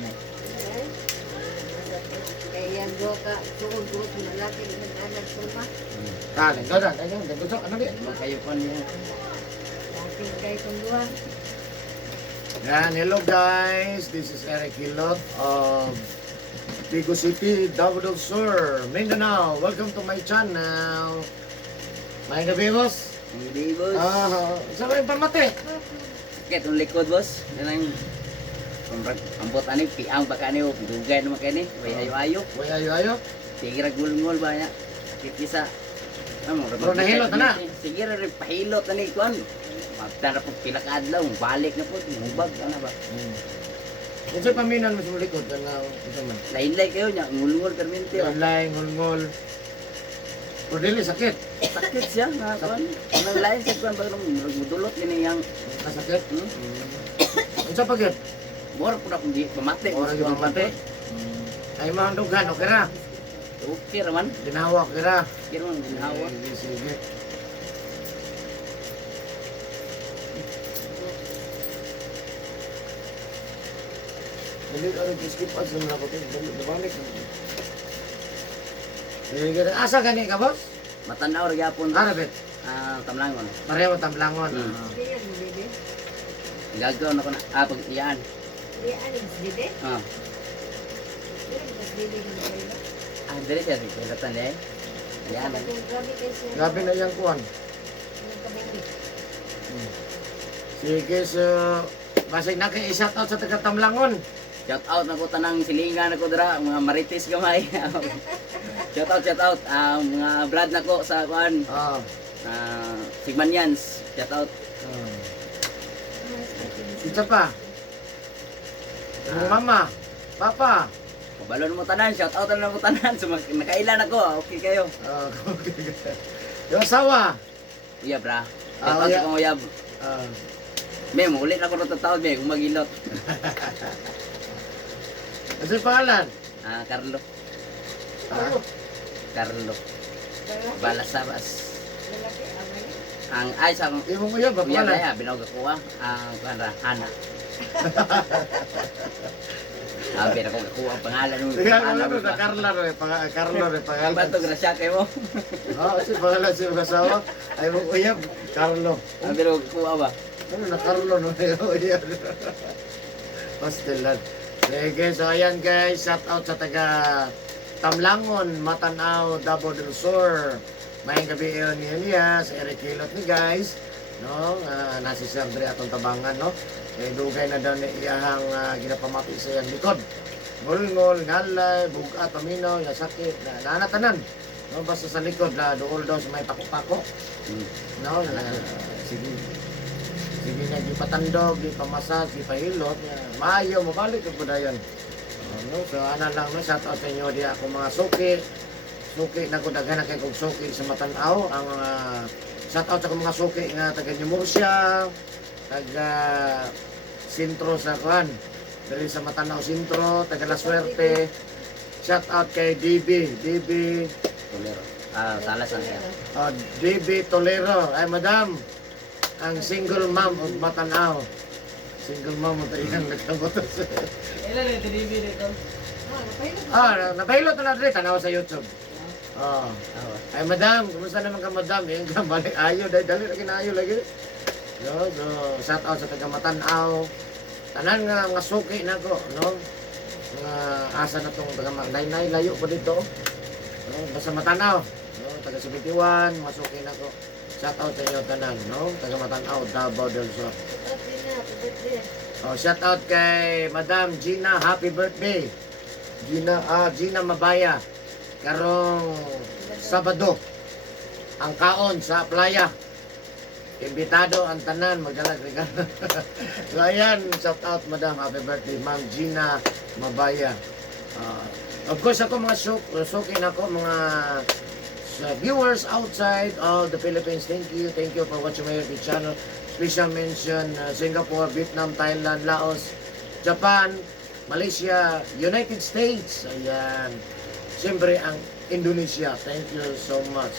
nanay. Kaya yan doon ka, tukod-tukod sa malaki, nag-anak suma. Ano din? Kayo pa niya. Laking kayo kong duwa. Yan, hello guys. This is Eric Hilot of Bigo City, Davao del Sur, Mindanao. Welcome to my channel. May gabi, boss. Hindi, boss. Saan yung pamate? Sakit ang likod, boss. Yan ang ambot ani, piang pa ka niyo. Dugay naman ka ni. Way ayo-ayo. Way ayo. Sige ra gulngol ba niya. Sakit isa. Pero nahilot na. Sige ra rin pahilot na ni Kwan. Magtara po pila ka adlaw. Balik na po. Mubag ka na ba? Kung sa'y paminan mo sa likod, ito man. Lain-lain kayo niya. Ngulngol permente. Online, ngulngol. Pero dili, sakit. Sakit siya. Kwan. Ang lain sa Kwan. Bago mudulot yun yung Nasakit? Ang sa pagit? mura po na kung di pamate. Orang yung pamate. Ay mga dugan, okay ra. Okay raman. Ginawa, okay ra. Okay raman. Ginawa. Sige. Dali ka rin, skip ads naman ako. Nabalik. Asa gani ka, boss? Matanaw rin yapon. Arabit. Tamlangon. Pareho tamblangon. Hindi yan, bebe. Gagaw na ko na. Pag iyaan. Hindi, alis, bebe. Hindi, mas bebe ka na kayo. Dili siya. Pilatan eh. Iyaan. Grabe kayo siya. Gabi na yung kuwan. Yung kabingi. Sige, so, basig na kayo i-shout out sa taga-Tamlangon. Shout out na ko tanang silingan ako dira. Mga marites gamay. Shout out. Mga brad na ko sa kuan. Sigmanians. Shout out. Isa pa. Yung mama, papa. Kabalon mo tanan. Shout out na mo tanan. So, nakailan ako. Okay kayo. Yung asawa. Uyab ra. Shout out Uyab. sa kong uyab. May mulit ako na taon. May kung magilot. Ano yung pangalan? Carlo. Ah, Carlo. Balasabas. Lalaki, amay. Ang ay sa yung mo yun, ba uyab pangalan? na binawag ko ang kuanra Hana. Abi na ko kuha ang pangalan mo. Sige, ano na Carla rin, Carlo rin pangalan. Bato grasya kay mo. Si pangalan si yung asawa. Ay mo uyab, Carlo. Abi na ko kuha ba. Ano na Carlo no? Uyab. Pastelan. Sige, so ayan guys, shout out sa taga Tamlangon, Matanaw, Davao del Sur. Mayang gabi yun ni Elias, Eric Hilot ni guys. No, nasi Sandre atong tabangan, no? Kaya dugay na daw ni iyahang ginapamati sa iyang likod. Ngol-ngol, ngalay, bugat, paminaw, nasakit, nanatanan. No, basta sa likod na dool daw sa may pako-pako. No, sige. Sige na, gipatandog, gipamasas, gipahilot. Maayo, mabalik ko po na yun. No, so, ana lang, no, shout out sa inyo, di ako mga suki. Suki na ko daghan na kay kog suki sa Matanaw. Ang shout out sa akong mga suki nga taga Murcia, taga Sintro sa Kuan, dali sa Matanaw Sintro, taga La Suerte. Shout out kay DB Tolero. Talas ang kaya. DB Tolero. Ay madam, ang single mom of Matanaw. Single mom of iyang nagkabotos. Ilan yung TV dito? Napahilot na rin, tanaw sa YouTube. Ay madam, kumusta naman ka madam? Yan ka, balik ayo, dali lagi na ayo lagi. So, shout out sa taga Matanaw. Tanan nga suki na ko, no? Nga asa na tong taga Magnaynay, layo po dito. No? Basta Matanaw, no? Taga 71, masuki na ko. Shout out sa inyo tanan, no? Taga Matanaw, Davao del Sur. Shout out kay Madam Gina, happy birthday. Gina Mabaya. Karong Sabado, ang kaon sa playa. Imbitado ang tanan, magdalag regalo. So ayan, shout out Madam, happy birthday, Ma'am Gina Mabaya. Of course ako mga sukin ako, mga viewers outside of the Philippines, thank you for watching my YouTube channel. Special mention Singapore, Vietnam, Thailand, Laos, Japan, Malaysia, United States. Ayan. Siyempre ang Indonesia. Thank you so much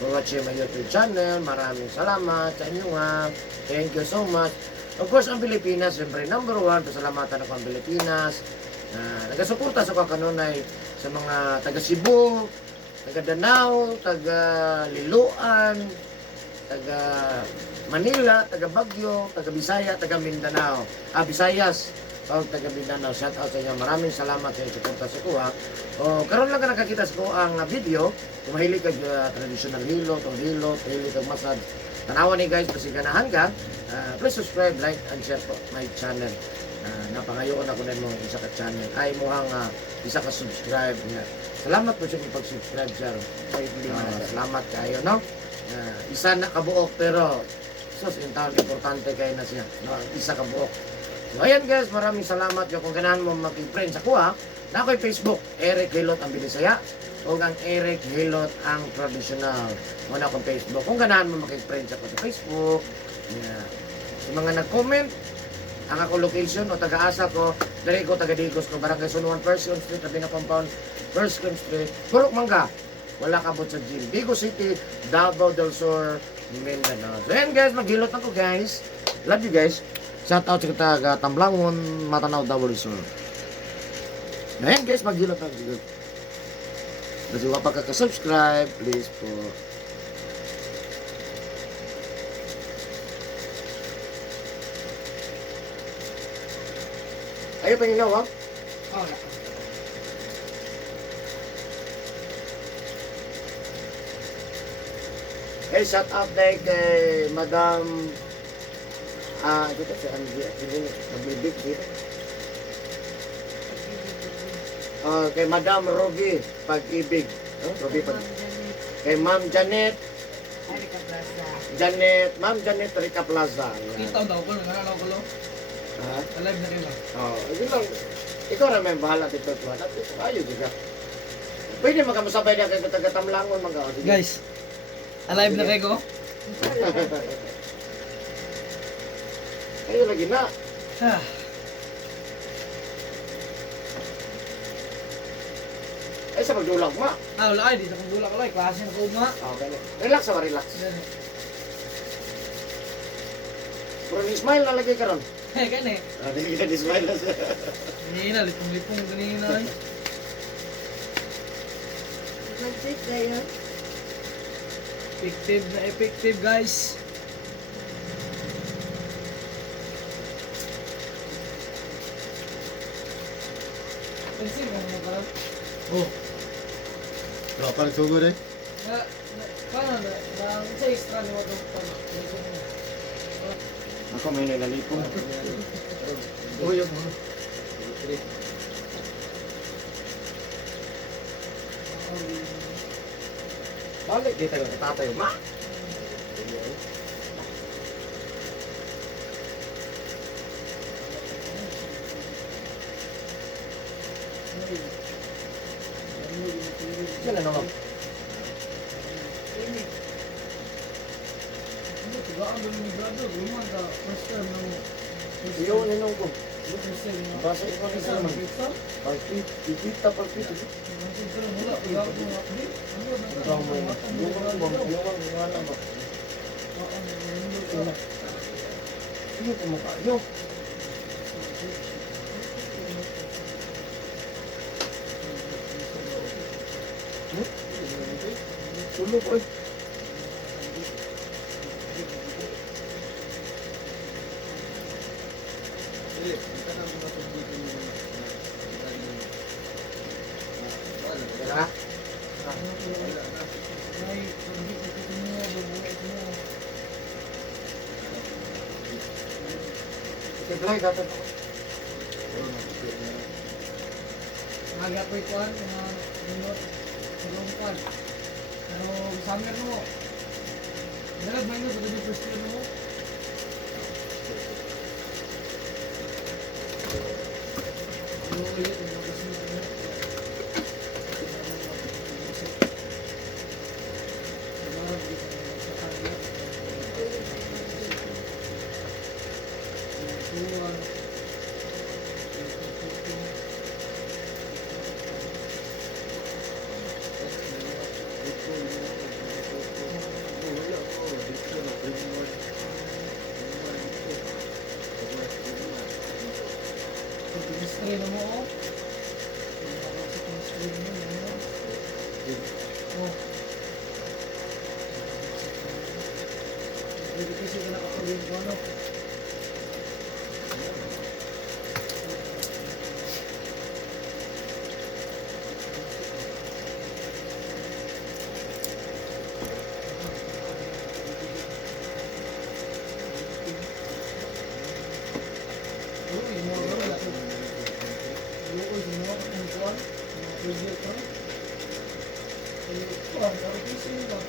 for watching my YouTube channel. Maraming salamat sa inyo nga. Thank you so much. Of course, ang Pilipinas, siyempre number one. Pasalamatan ako ang Pilipinas. Nagasuporta sa kakanunay sa mga taga Cebu, taga Danao, taga Liloan, taga Manila, taga Baguio, taga Bisaya, taga Mindanao. Visayas, taga Mindanao. Shout out sa inyo. Maraming salamat sa suporta sa kuha. Karon lang ka nakakita sa kuha ang video. Kung mahilig ka traditional hilo, tong hilo, mahilig ka masad. Tanawan ni guys, pasiganahan ka. Please subscribe, like, and share po my channel. Napangayoon ako na mong isa ka channel. Ay muhang isa ka subscribe nga. Salamat po sa mga pag-subscribe sir. Salamat kayo, no? Isa na kabuok pero sus, yung taon importante kayo na siya. No? Isa kabuok. So ayan guys, maraming salamat. Yung kung ganahan mo mag-friend sa kuha, na ako'y Facebook, Eric Hilot ang Binisaya. O ang Eric Hilot ang traditional. Muna akong Facebook. Kung ganahan mo mag-friend sa Facebook. Yeah. Sa mga nag-comment, ang ako location o taga-asa ko, dali ko taga-Digos ko, Barangay Sunuan, First Street, tabi na compound, First Street, Purok Mangga, wala kabot sa gym. Bigo City, Davao del Sur, Mindanao. So yan guys, maghilot ako guys. Love you guys. Shout out sa taga Tamblangon, Matanaw, Davao del Sur. Ayan guys, maghilot ako. Kasi wapa ka subscribe please po. Ayaw pa nyo ha? Oh, Hey, shout out tayo kay Madam dito si Angie nagbibig dito. Kay Madam Rogi Pag-ibig. Rogi Pag kay Ma'am Janet Erika Plaza. Ma'am Janet Rica Plaza. Kita daw ko, nananaw ko lo. Ha? Alive na kayo ba? Yun lang. Ikaw na may bahala dito. Ayun juga. Pwede magkamusabay na kayo taga-Tamlangon mga. Guys, alive na kayo ko? Ayun lagi na. Ha. Ay sa magdulag ma. Wala ay, di sa kong gulak ko lang. Klase na ko nga. Okay. Relax sama relax. Pero ni-smile na lagi karon. Eh, kaya Hindi kita di-smile na siya. Ganina, lipong-lipong ganina ay. Mag-check kayo. Effective na effective guys. Pansin mo mo ka? Oh. Berapa nih sugu deh? Paano na? Sa extra ni mo itong pag... Ako may nilalipong. Oh, yun mo. Balik dito yung tatay ma. Yan ano ma'am? Ini. Tigaan doon ni brother. Luman ka. First time na mo. Iyo ninong ko. First time na. Basa ko ni sa man. Pizza? Pagpit, pipita pagpit. Mansin ko lang wala. Tigaan ko nga. Ikaw mo yun. Yung wala ba? Iyo ko mukha. Iyo. Tulog ko eh. Kaya Tiblay dapat ako. Naga po ikuan, mga minot, silongkan. Pero summer mo. Dalag may minot, pwede first year mo. Ano ulit, yung mga kasunod mo. Straight Lagay na mo, oh. Nakakasok ang screen mo, ano? Oh. Pwede kasi ka nakapagin ko, ano? Uy, mga gawin ako. Uy, mga kapuntuan. Mga project ka. Kuhan, parang kasi yun ba?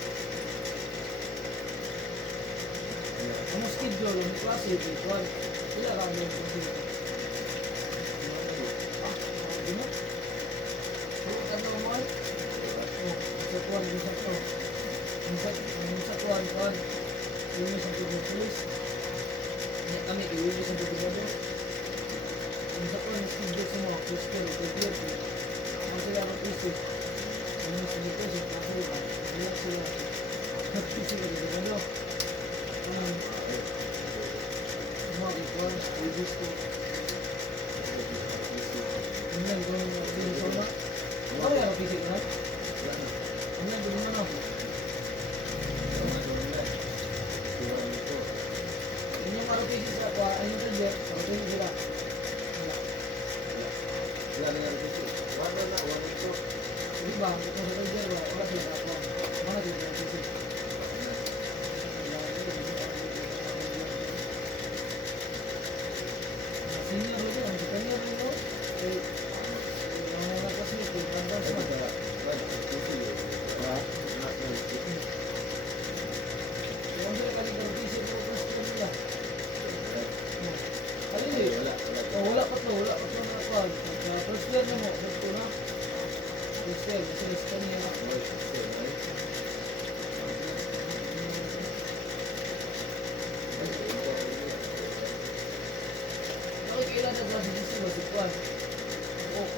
Ang schedule, ang klase, kuhan. Ila ka ang yung schedule. Hindi mo? Kuhan ka na umay? Sa kuhan, yung sa to. Yung sa kuhan, kuhan. Yung sa police. Kami, iuwi sa pagkakado. Ang sa kuhan, schedule sa mga Christian, kagir. Masaya ka isip. Ang sa nito, sa kakuha. Wala sila. Nagpisi ka rin ano. Mga ikuan, ibis ko. Ano yan, kung nagpisi na? Ano yan, nagpisi ka na? Ano yan, gano'n ano? Ano yung marupisi sa kwa, ayun ka dyan, marupisi sila. Di ba, ito sa kanya, wala sila ako. Mana din ang marupisi? Senior rin yun, sa kanya rin yun. Eh, mga nakaslit, yung advance man. Yung sila kanya marupisi, pero Christian nila. Ayun eh. Wala pa to na kuwan. First year na mo, first year na. First year, kasi sa kanya. Nakikailan na klase dito ba si kuwan? Oh,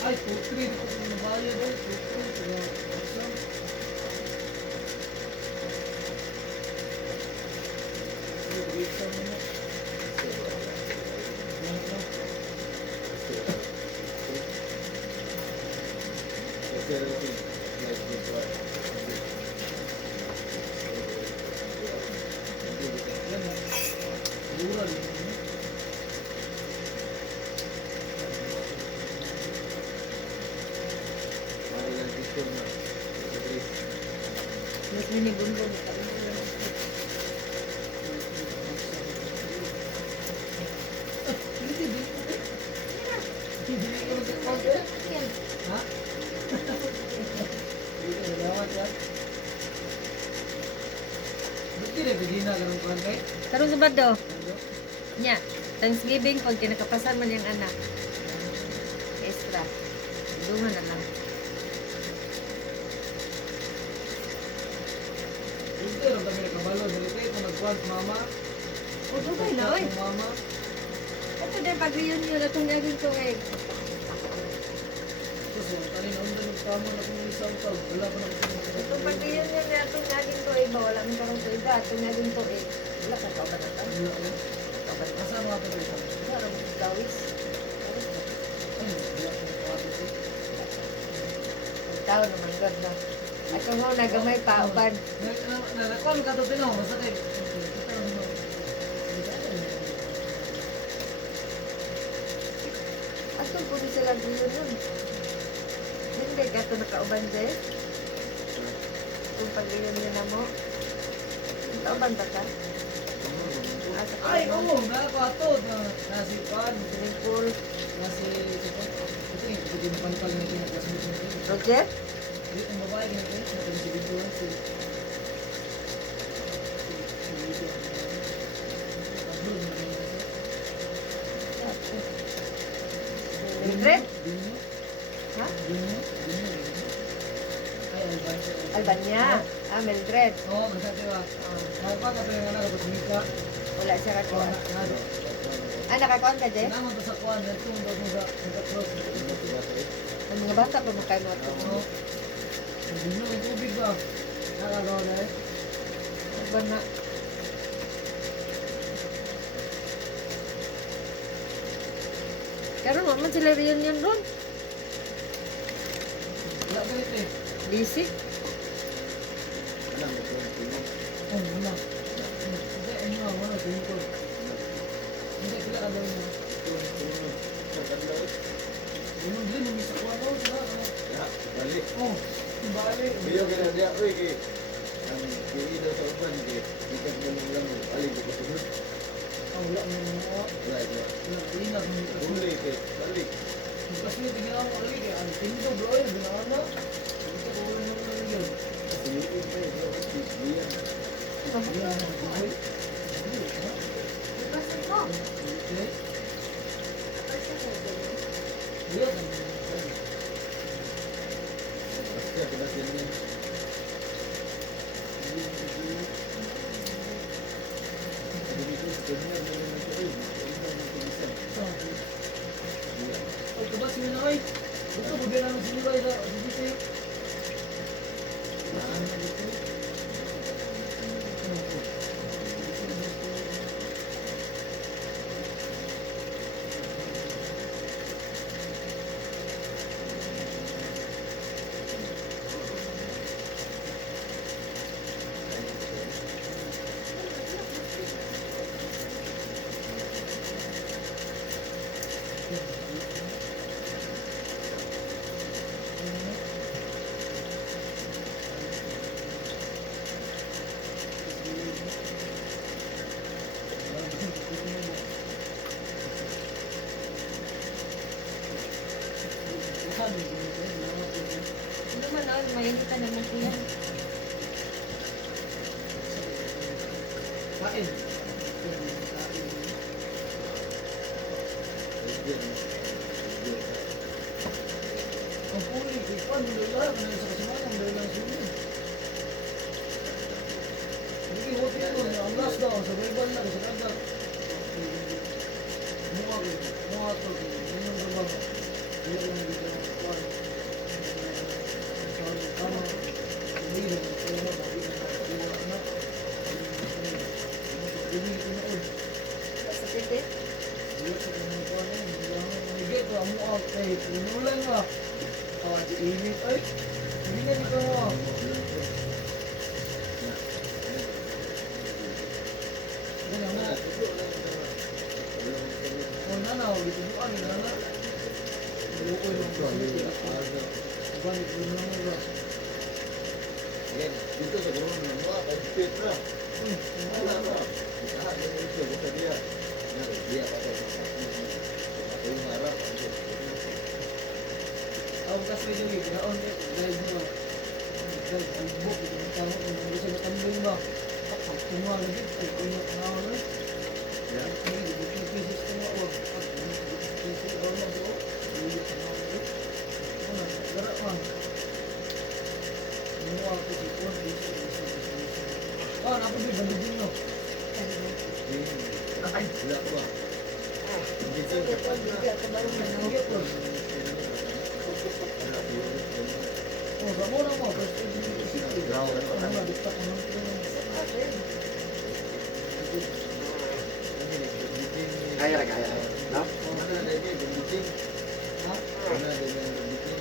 ay, 2-3 dito kung nabayad ay, 2-3 kaya exam. Exam mo. Yan na. Rural. Mas minibunbun. Hindi ko rin sa konti. Ha? Hindi ka nalawan yan. Ba't di rin pagina ka ng konti? Karong Sabado. Nya, Thanksgiving pag kinakapasan man yung anak. Extra. Dungan na lang. Hindi rin kami nakabalo. Dali kung nag-quad mama. O, dugay na, oy. Mama. Ito din pag-reunion atong naging ko eh. So, kanina undan yung tamo na kung isang taon. Wala pa na Ito pag-reunion na atong naging ko eh. Wala man karong ko ida. Atong naging ko eh. Wala ka ka ba na ito? Kasama ka pa rin. Wala mo gawis. Ano? Wala pa na ito. Ang tao naman God na. At kung ako nagamay pa, uban. Nakakol ka ito tinaw. Masakit. Ato po ni sila reunion. Hindi ka ito nakauban dyan. Kung pag-reunion na mo. Nakauban ba ka? Asa ka Ay, mo? oo. Nakakato. Nasi pan. Swimming pool. Nasi... Ito yung pagpagpag na pinagkasmit mo. Roger? Hindi, ang babae ganito. Nakaligid ko lang. Mildred? Binyo. Ha? Binyo. Binyo. Ay, Albanyo. Albania. Ah, Mildred. Oo, masati ba? Nagpa ka pa yung anak ko sa Mika. Wala siya Oo, kakuha. nado. Ah, nakakuha ka, Jess? Naman to sa kuwan, yan kung bago sa cross. Ang mga bata pa mo kayo mga Oo. Binyo ng tubig ba? Nakagawa na eh. Ba na? Karon mo man sila reunion ron. Wala ganito eh. Busy. Oh, wala. Hindi, ano, wala, tingin ko. Hindi, kila ka daw niya. Ganun din, yung isa kuha daw, diba? Balik. Oh, balik. Biyo kena dia, oi ke. Ang kiri daw sa upan ke. Ikat mo lang balik ko sunod. Oh, wala mo mga. Right, right. Wala, ilag mo ito. Uli ke, balik. Bukas mo, tingnan mo lagi, kaya ang tinto, bro, yun, ginawa na. Ito, kukulan mo lang yun. Silipin pa ito. Biyan. Yan, buhay. Okay. Yan, ang Pasti kita sini. Jadi itu sebenarnya dari macam ini. Ini bisa. oh, coba sini na kayo. Ito, bubira namin sini kayo sa dito. Ano man na, mainitan naman siya. Kain. Ang puli, ikuan, mulala, kanina sa kasimana, mulala sa sini. Hindi, hotel ko, ang last daw, sa Bible na, sa dagat. Mga to, yun yung trabaho. Hindi ko nang bigyan ng kuwan. Tama, hindi lang, kaya na, bakit na, kaya na, hindi ko na ulit. Sa titi. Iya sa kanang kuwan na yun, hindi lang, higit, mo out, eh, pinulan ka. Di init, ay, hindi na dito mo. Ganyan na. O nanaw, dito mo kami, nana. Lukoy lang ko. Banit mo naman ba? Yan, dito sa gulong ng mga kompit na. Wala na. Lahat ng ito, basta dia. Dia pakai apa yung harap. Ang kas medyo may ginaon eh, dahil mo. Dahil ang buk, ito ang tama kung hindi siya matambling ba. Kumuha na dito, ay ingat na ako na. Ya. Hindi, dito pieces ko na ako. Pieces ko na ako. Ulit na ako dito. Ano, gara man. Kumuha ko si Juan, dito. Ah, napagay, bandagin nyo. Ay, wala ba? Ito, ito, bigyan ka ba rin na Nagyat ko. Oh, sa muna mo, first aid mo ito si Tito. Ano na, dikta ko nang ito. Kaya ra kaya. No? Mana ada ini bendiking? Ha? Mana ada yang bendiking?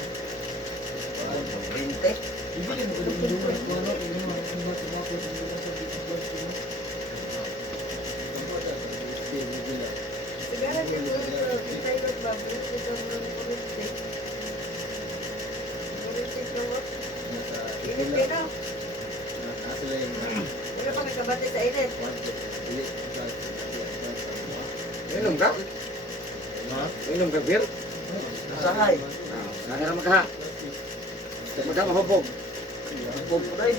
20. Ibigay mo ko yung lugar ko ano, kung ano, kung ba tumako sa mga sa dito ko. Kamu ada bendiking juga. Sigara dito, kita ikot ba? Bulit dito ng kurente. Kurente ko. Nasa Init itulah. kayo. Asal yang Wala pa nagkabati sa init. wajib beli Inom ka? Ha? Inom ka beer? Sahay. Nahira mo ka. Magka mahubog. Pog ko dai.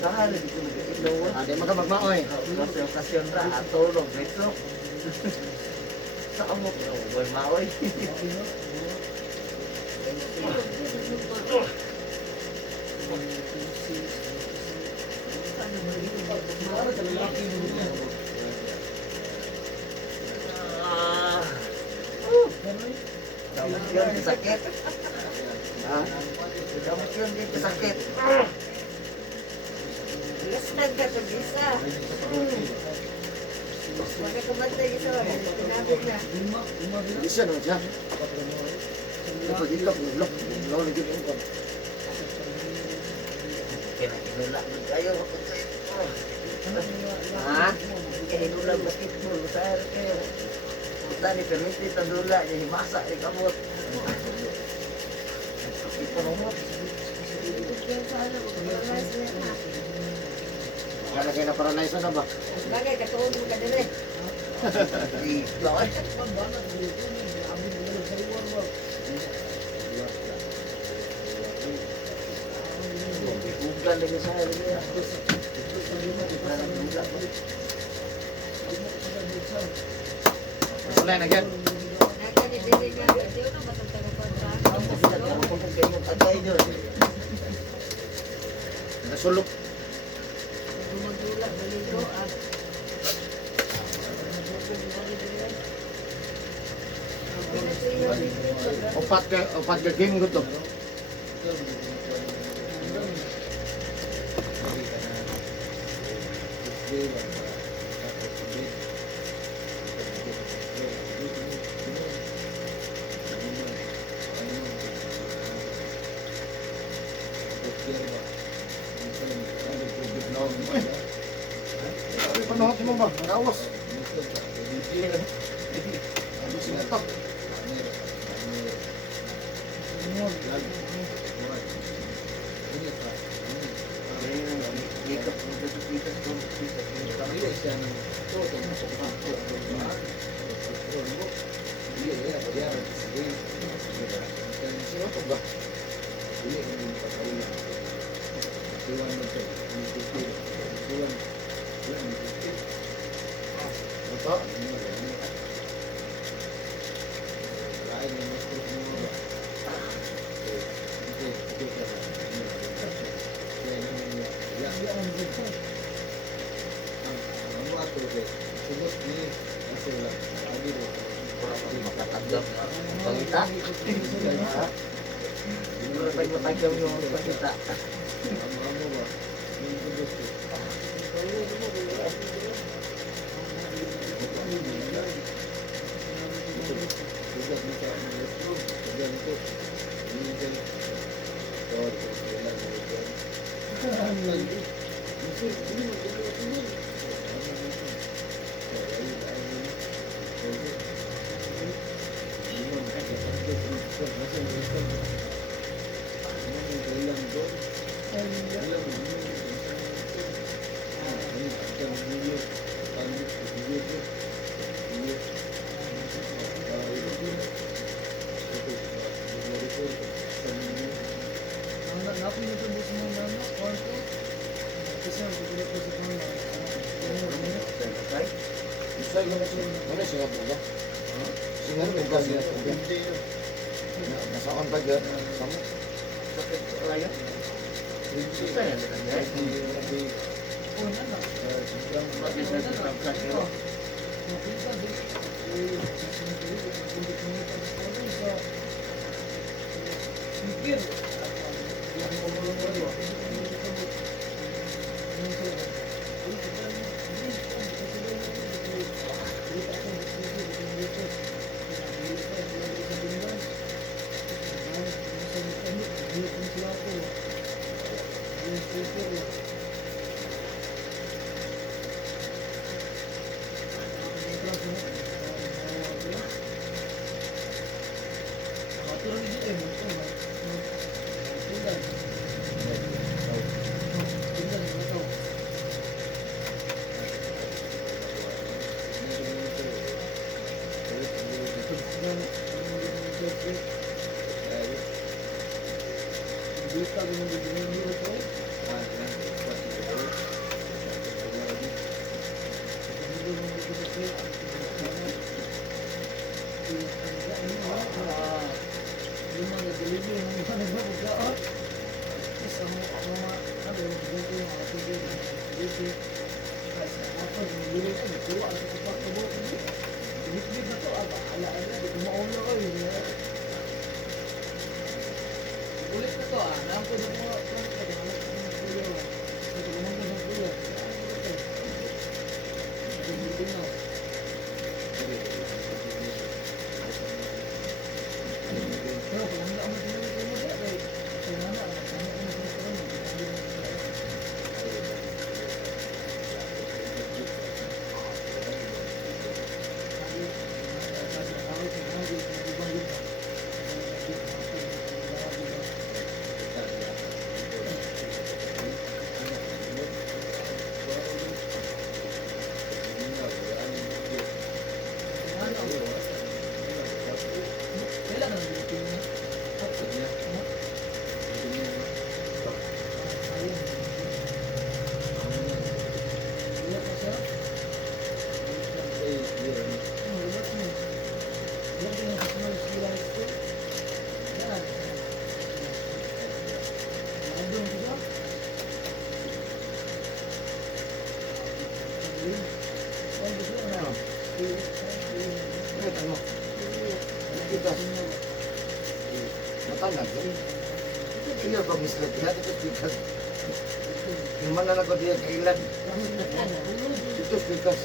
Sahay lagi ko nag-ilaw. Ade magka magmaoy. Kasi okasyon ra atulog metro. sa amok. Wal maoy. Para sa lalaki mo yan. Gano'n? Gamot yun, di sakit. Ha? Gamot yun, di sakit. Lasnag ka to isa. Magkakamantay isa. Tinabog na. Lima bilang. Isa naman siya. Ito dito, blok. Blok lagi yung kon. Kinakilala mo kayo. Ha? Kinakilala basketball. Saya kayo. Kita ni permiti tadula. Jadi masak di kamot. Kita nomor. Kaya kayo na-paralyze na ba? Bagay, katuon mo ka dire. Di lawan. Pan banat dito. Abin mo lang sa iwan mo. Bukan lagi saya lagi. Wala na yan. Naka ni dire nga. Di na matutang kontra. Nasulok. Gumagula, baligo at Upat ka game ko to. Panood mo ba? Nagawas. Ano sila to? Sino to ba? Ito? Makatanggap na pangita. Siguro pa yung matagyam yung pangita. Napin ito mo sa mga ano, kwanto. Kasi ang pagkila ko sa mga Isa yung wala siya po ba? Siya rin ba siya po ba? Nasa on pa dyan. Sama. Sakit wala yan. Isa yan. una na. Mati sa sa kilo. Makita din. Hindi kumita sa sneaker. Yang ngomong-ngomong Bisa dengan itu. Ano ba magkaon? Isa mo mga ano yung ganito yung mga tigil dito. Kasi ako yung lilo ko, tuwa na sa pagkabo ko dito. Binitbit na to, ala-ala, di ko mauna ko yun. Ulit na to naampo na mga pagkakalak ko ng kuya. Ito naman ko ng kuya. Ito yung tinaw. Pero kung hindi ako matinawin ko mo dito, kasi nga na, ano ko na gusto ko kailan ang bilitin niya? Ayun. Iyak ka siya? Iyak mo. Iyak din ang small sila ito. Yan. Nandun siya? Ayun. Ayun siya na. Ano mo? Kita. Matangag. Iya ko mislet ya itu tikas. Yung mana na ko diya kailan. Itu tikas.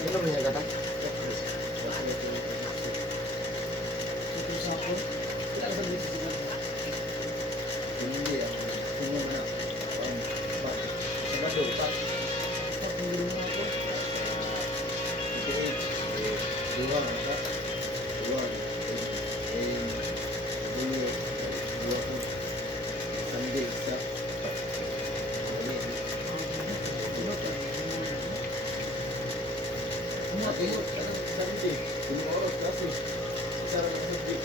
Ano man yung kata? Hindi ah. Tingnan mo na. Sabado, tak. Dua lang ka. Dua. Dua ko. Sunday, isa. Sunday. 5 oras kasi. Isa lang ang Sunday.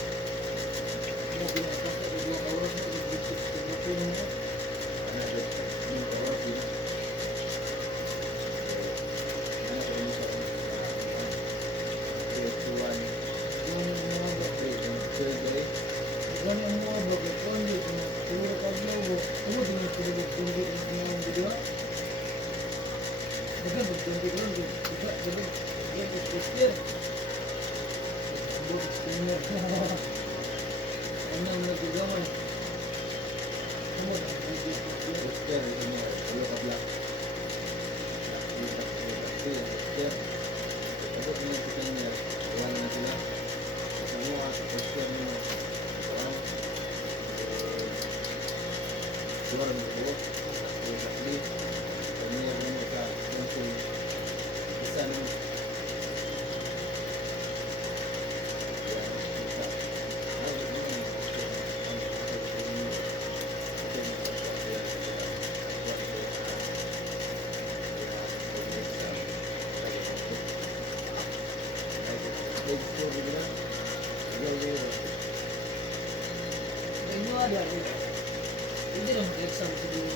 Hindi lang exam siguro.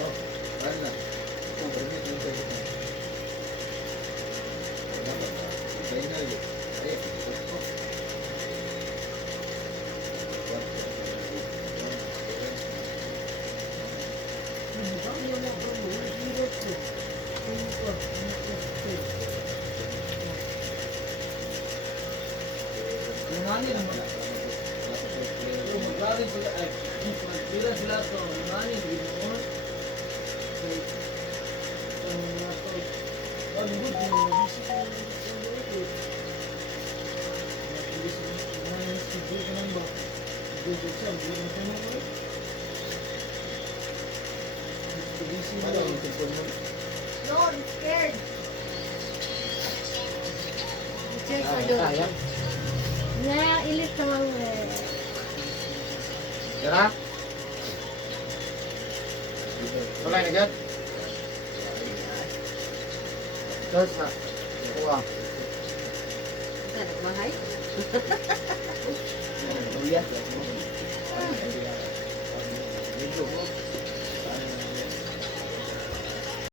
Oh, wala. Permit yung sa ito. Dapat ba? Final yun. Ay, ito. Lumani naman. Magkakaroon sila, magkira sila ito. Lumani, ginoon. Ang mga ito. Ang good mo, nabisi ko yung ito. Nabisi ko yung ito. Nabisi ko yung ito. buksan, hindi mo tayo mo. Expedition Para mo. ang cellphone mo. No, I'm scared. Check sa Kaya. Na, ilit naman eh. Tira. Wala na agad. Tapos na. Kuha. Saan, nagmahay? Luya. Medyo mo.